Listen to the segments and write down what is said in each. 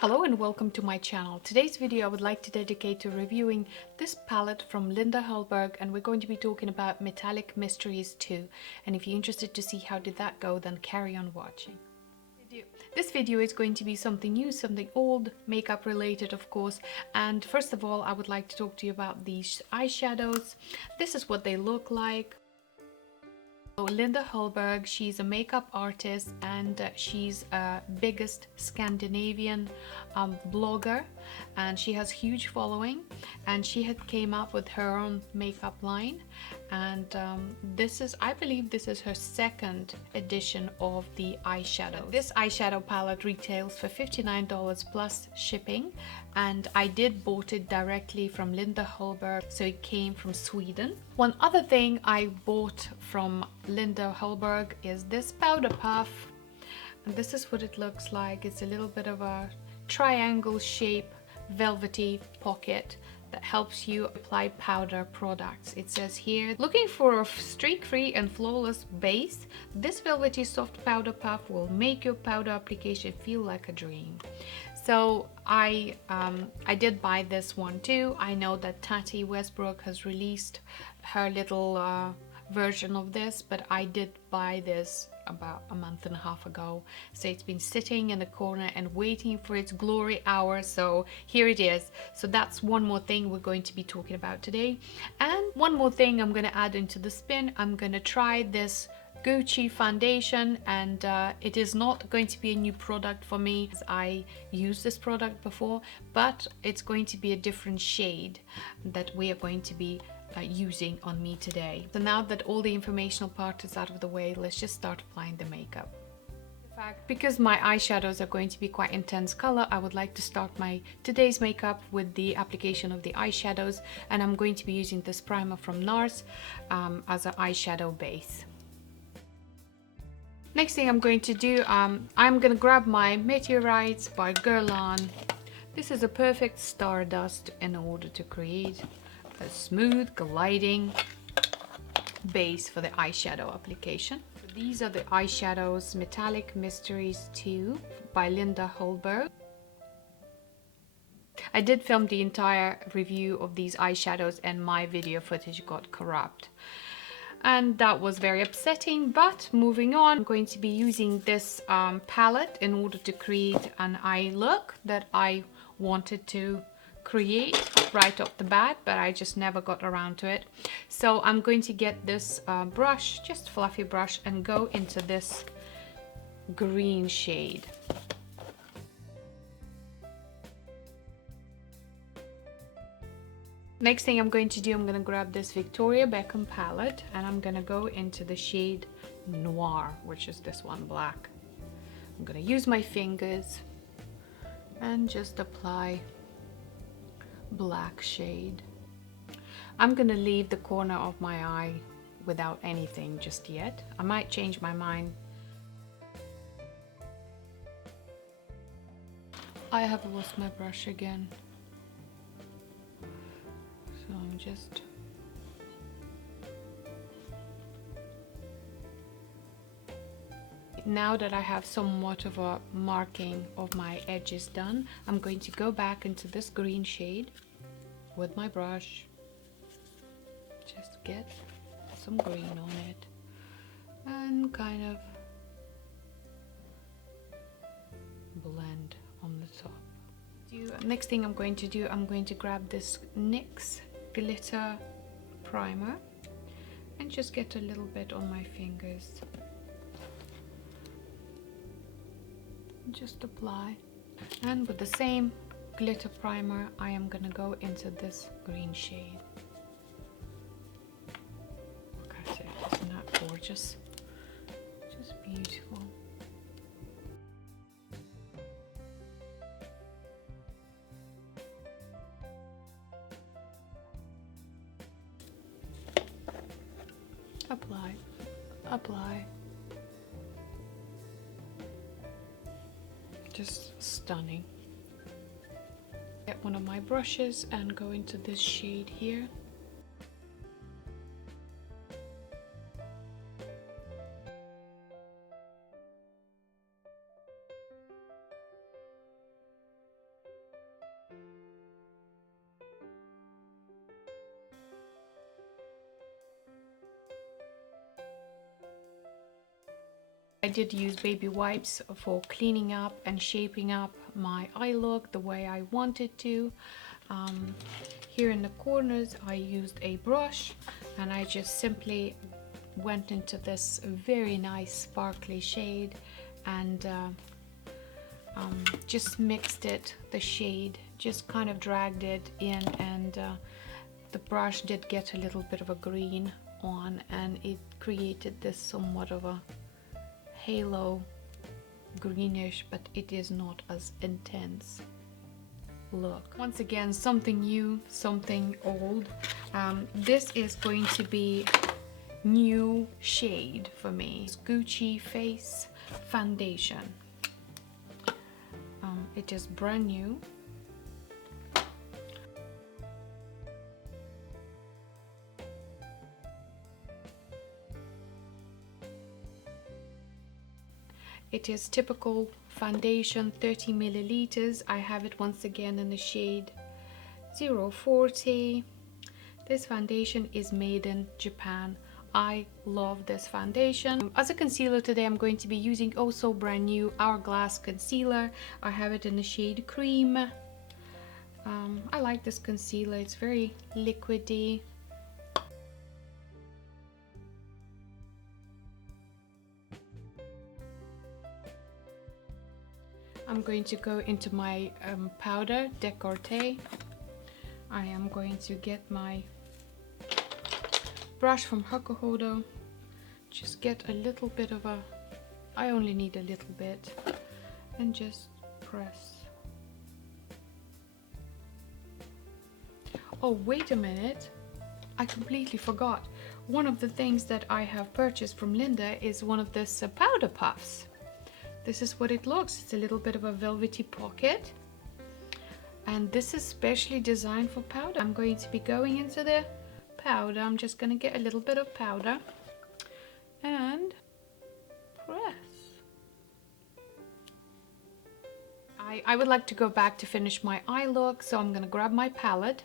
Hello and welcome to my channel. Today's video I would like to dedicate to reviewing this palette from Hallberg, and we're going to be talking about Metallic Mysteries 2. And if you're interested to see how did that go, then carry on watching. This video is going to be something new, something old, makeup related of course. And first of all, I would like to talk to you about these eyeshadows. This is what they look like. Hallberg, she's a makeup artist and she's a biggest Scandinavian blogger, and she has huge following, and she had came up with her own makeup line, and I believe this is her second edition of the eyeshadow. This eyeshadow palette retails for $59 plus shipping, and I did bought it directly from Hallberg, so it came from Sweden. One other thing I bought from Hallberg is this powder puff, and this is what it looks like. It's a little bit of a triangle shape velvety pocket that helps you apply powder products. It says here, looking for a streak-free and flawless base, this velvety soft powder puff will make your powder application feel like a dream. So I did buy this one too. I know that Tati Westbrook has released her little version of this, but I did buy this about a month and a half ago, so it's been sitting in the corner and waiting for its glory hour, so here it is. So that's one more thing we're going to be talking about today. And one more thing I'm going to add into the spin, I'm going to try this Gucci foundation, and it is not going to be a new product for me, as I used this product before, but it's going to be a different shade that we are going to be using on me today. So now that all the informational part is out of the way, let's just start applying the makeup. In fact, because my eyeshadows are going to be quite intense color, I would like to start my today's makeup with the application of the eyeshadows, and I'm going to be using this primer from NARS as an eyeshadow base. Next thing I'm going to do, I'm going to grab my Meteorites by Guerlain. This is a perfect stardust in order to create a smooth gliding base for the eyeshadow application. So these are the eyeshadows, Metallic Mysteries 2 by Hallberg. I did film the entire review of these eyeshadows and my video footage got corrupt, and that was very upsetting. But moving on, I'm going to be using this palette in order to create an eye look that I wanted to create right off the bat, but I just never got around to it. So I'm going to get this brush, just fluffy brush, and go into this green shade. Next thing I'm going to do, I'm going to grab this Victoria Beckham palette, and I'm going to go into the shade Noir, which is this one, black. I'm going to use my fingers and just apply black shade. I'm gonna leave the corner of my eye without anything just yet. I might change my mind. I have lost my brush again, so I'm just now that I have somewhat of a marking of my edges done, I'm going to go back into this green shade with my brush, just get some green on it and kind of blend on the top. Next thing I'm going to do, I'm going to grab this NYX glitter primer and just get a little bit on my fingers. Just apply, and with the same glitter primer I am gonna go into this green shade. Look at it, isn't that gorgeous? Just beautiful. Apply, apply. Just stunning. Get one of my brushes and go into this shade here. did use baby wipes for cleaning up and shaping up my eye look the way I wanted to. Here in the corners I used a brush and I just simply went into this very nice sparkly shade and just mixed it, the shade, just kind of dragged it in, and the brush did get a little bit of a green on and it created this somewhat of a halo greenish, but it is not as intense look. Once again, something new, something old. This is going to be new shade for me. It's Gucci Face Foundation. It is brand new. It is typical foundation, 30 milliliters. I have it once again in the shade 040. This foundation is made in Japan. I love this foundation. As a concealer today, I'm going to be using also brand new Hourglass concealer. I have it in the shade Cream. I like this concealer. It's very liquidy. I'm going to go into my powder décolleté. I am going to get my brush from Hakuhodo. Just get a little bit of a, I only need a little bit, and just press. Oh, wait a minute. I completely forgot. One of the things that I have purchased from Linda is one of this powder puffs. This is what it looks. It's a little bit of a velvety pocket. And this is specially designed for powder. I'm going to be going into the powder. I'm just going to get a little bit of powder and press. I would like to go back to finish my eye look, so I'm going to grab my palette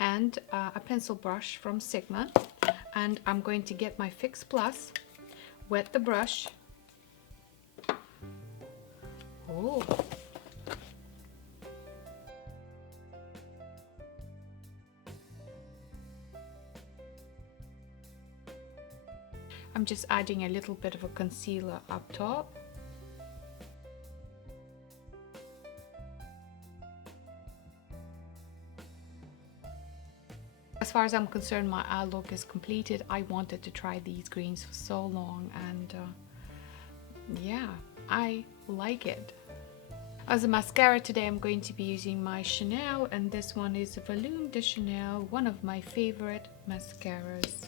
and a pencil brush from Sigma, and I'm going to get my Fix Plus, wet the brush. Oh. I'm just adding a little bit of a concealer up top. As far as I'm concerned, my eye look is completed. I wanted to try these greens for so long, and yeah, I like it. As a mascara today, I'm going to be using my Chanel, and this one is Volume de Chanel, one of my favorite mascaras.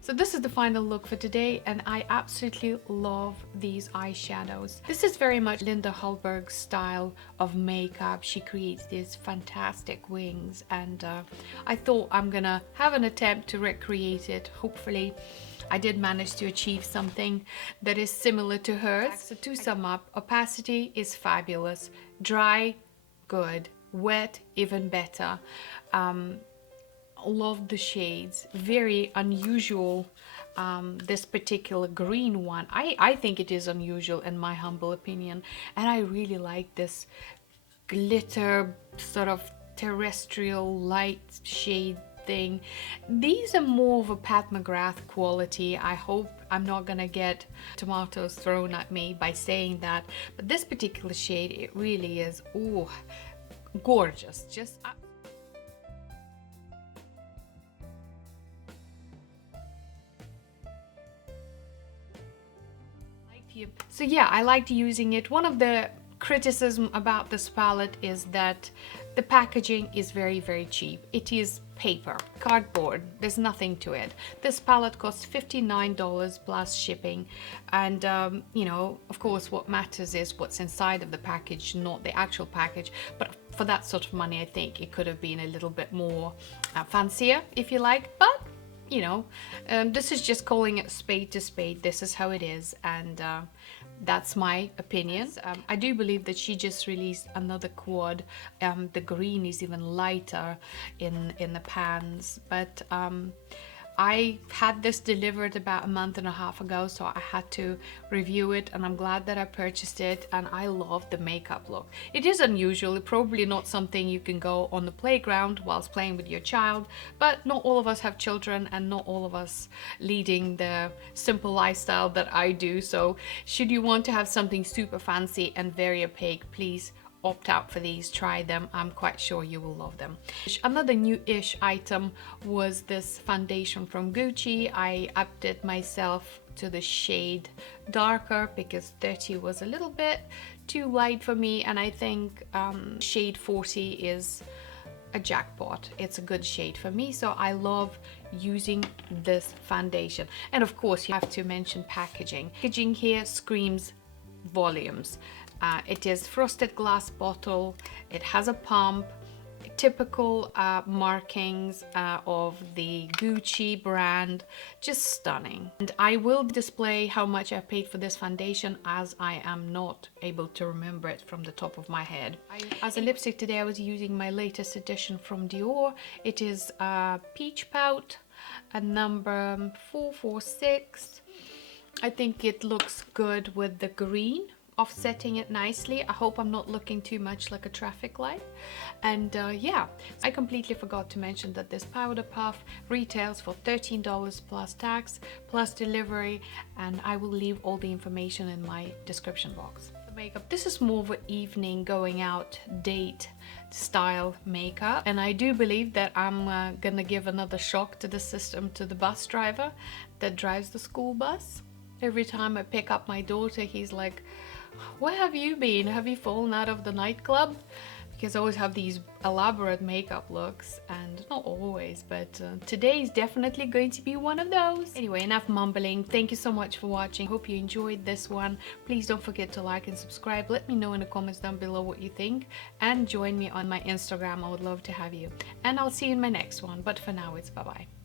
So this is the final look for today, and I absolutely love these eyeshadows. This is very much Linda Hallberg's style of makeup. She creates these fantastic wings, and I thought I'm gonna have an attempt to recreate it. Hopefully I did manage to achieve something that is similar to hers. So to sum up, opacity is fabulous, dry, good, wet, even better. Love the shades, very unusual. This particular green one, I think it is unusual in my humble opinion, and I really like this glitter sort of terrestrial light shade thing. These are more of a Pat McGrath quality. I hope I'm not gonna get tomatoes thrown at me by saying that, but this particular shade, it really is, ooh, gorgeous. Just so yeah, I liked using it. One of the criticism about this palette is that the packaging is very, very cheap. It is paper, cardboard, there's nothing to it. This palette costs $59 plus shipping, and you know, of course what matters is what's inside of the package, not the actual package. But for that sort of money, I think it could have been a little bit more fancier, if you like. But you know, this is just calling it spade to spade. This is how it is, and that's my opinion. I do believe that she just released another quad. The green is even lighter in the pans, but I had this delivered about a month and a half ago, so I had to review it, and I'm glad that I purchased it, and I love the makeup look. It is unusual, probably not something you can go on the playground whilst playing with your child, but not all of us have children, and not all of us leading the simple lifestyle that I do. So should you want to have something super fancy and very opaque, please opt out for these, try them. I'm quite sure you will love them. Another new-ish item was this foundation from Gucci. I upped it myself to the shade darker because 30 was a little bit too light for me, and I think shade 40 is a jackpot. It's a good shade for me, so I love using this foundation. And of course you have to mention packaging. Packaging here screams volumes. It is frosted glass bottle, it has a pump, typical markings of the Gucci brand, just stunning. And I will display how much I paid for this foundation, as I am not able to remember it from the top of my head. As a lipstick today, I was using my latest edition from Dior. It is Peach Pout, a number 446. I think it looks good with the green, offsetting it nicely. I hope I'm not looking too much like a traffic light. And yeah, I completely forgot to mention that this powder puff retails for $13 plus tax plus delivery, and I will leave all the information in my description box. The makeup, this is more of an evening going out date style makeup, and I do believe that I'm gonna give another shock to the system, to the bus driver that drives the school bus. Every time I pick up my daughter, he's like, where have you been? Have you fallen out of the nightclub? Because I always have these elaborate makeup looks, and not always, but today is definitely going to be one of those. Anyway, enough mumbling. Thank you so much for watching. Hope you enjoyed this one. Please don't forget to like and subscribe. Let me know in the comments down below what you think, and join me on my Instagram. I would love to have you. And I'll see you in my next one. But for now, it's bye-bye.